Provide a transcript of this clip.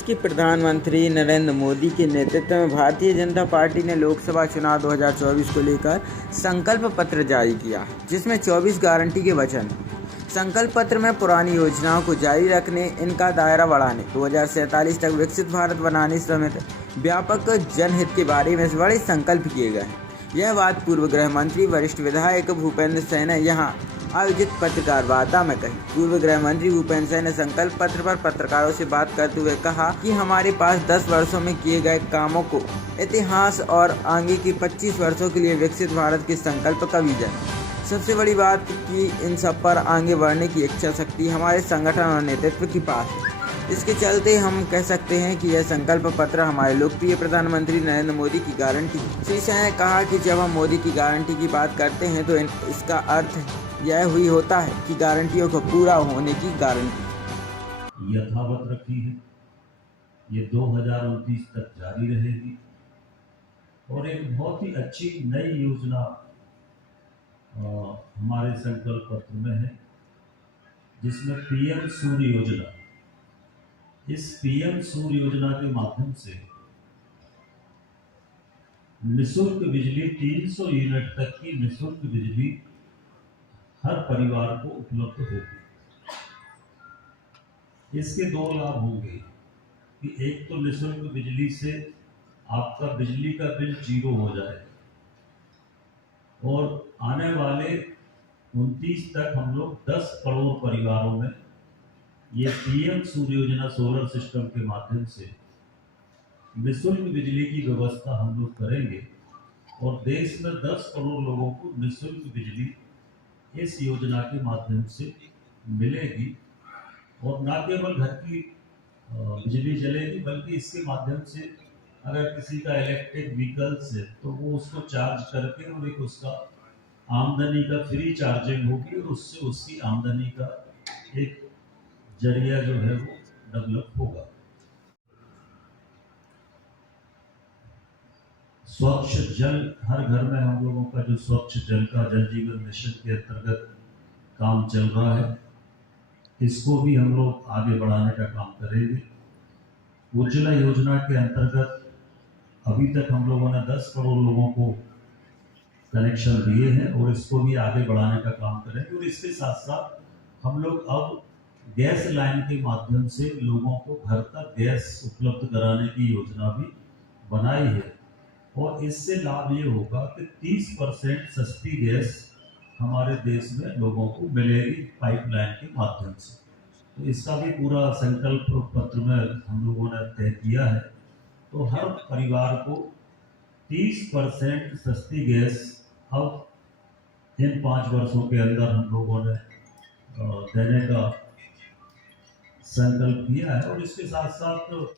देश के प्रधानमंत्री नरेंद्र मोदी के नेतृत्व में भारतीय जनता पार्टी ने लोकसभा चुनाव 2024 को लेकर संकल्प पत्र जारी किया, जिसमें 24 गारंटी के वचन। संकल्प पत्र में पुरानी योजनाओं को जारी रखने, इनका दायरा बढ़ाने, 2047 तक विकसित भारत बनाने समेत व्यापक जनहित के बारे में बड़े संकल्प किए गए हैं। यह बात पूर्व गृह मंत्री वरिष्ठ विधायक भूपेंद्र सिंह ने यहां आयोजित पत्रकार वार्ता में कही। पूर्व गृह मंत्री भूपेंद्र सिंह ने संकल्प पत्र पर पत्रकारों से बात करते हुए कहा कि हमारे पास 10 वर्षों में किए गए कामों को इतिहास और आगे की 25 वर्षों के लिए विकसित भारत के संकल्प का विजन। सबसे बड़ी बात कि इन सब पर आगे बढ़ने की इच्छा शक्ति हमारे संगठन और नेतृत्व के पास है। इसके चलते हम कह सकते हैं कि यह संकल्प पत्र हमारे लोकप्रिय प्रधानमंत्री नरेंद्र मोदी की गारंटी है। श्री सिंह ने कहा कि जब हम मोदी की गारंटी की बात करते हैं तो इसका अर्थ यह हुई होता है कि गारंटियों को पूरा होने की गारंटी यथावत रखी है। ये 2029 तक जारी रहेगी और एक बहुत ही अच्छी नई योजना हमारे संकल्प पत्र में है, जिसमें पीएम सूर्य योजना। इस पीएम सूर्य योजना के माध्यम से निःशुल्क बिजली 300 यूनिट तक की निःशुल्क बिजली हर परिवार को उपलब्ध होगी। इसके दो लाभ होंगे कि एक तो निःशुल्क बिजली से आपका बिजली का बिल 0 हो जाए और आने वाले 29 तक हम लोग 10 करोड़ परिवारों में ये पीएम सूर्य योजना सोलर सिस्टम के माध्यम से निःशुल्क बिजली की व्यवस्था हम लोग करेंगे और देश में 10 करोड़ लोगों को निःशुल्क बिजली इस योजना के माध्यम से मिलेगी। और न केवल घर की बिजली जलेगी, बल्कि इसके माध्यम से अगर किसी का इलेक्ट्रिक व्हीकल्स है तो वो उसको चार्ज करके और एक उसका आमदनी का फ्री चार्जिंग होगी और उससे उसकी आमदनी का एक जरिया जो है वो डेवलप होगा। स्वच्छ जल, हर घर में हम लोगों का जो स्वच्छ जल का जल जीवन मिशन के अंतर्गत काम चल रहा है, इसको भी हम लोग आगे बढ़ाने का काम करेंगे। उज्ज्वला योजना के अंतर्गत अभी तक हम लोगों ने 10 करोड़ लोगों को कनेक्शन दिए हैं और इसको भी आगे बढ़ाने का काम करेंगे। और इसके साथ साथ हम लोग अब गैस लाइन के माध्यम से लोगों को घर तक गैस उपलब्ध कराने की योजना भी बनाई है और इससे लाभ ये होगा कि 30% सस्ती गैस हमारे देश में लोगों को मिलेगी पाइपलाइन के माध्यम से। तो इसका भी पूरा संकल्प पत्र में हम लोगों ने तय किया है। तो हर परिवार को 30% सस्ती गैस अब इन 5 वर्षों के अंदर हम लोगों ने देने का संकल्प किया है। और इसके साथ साथ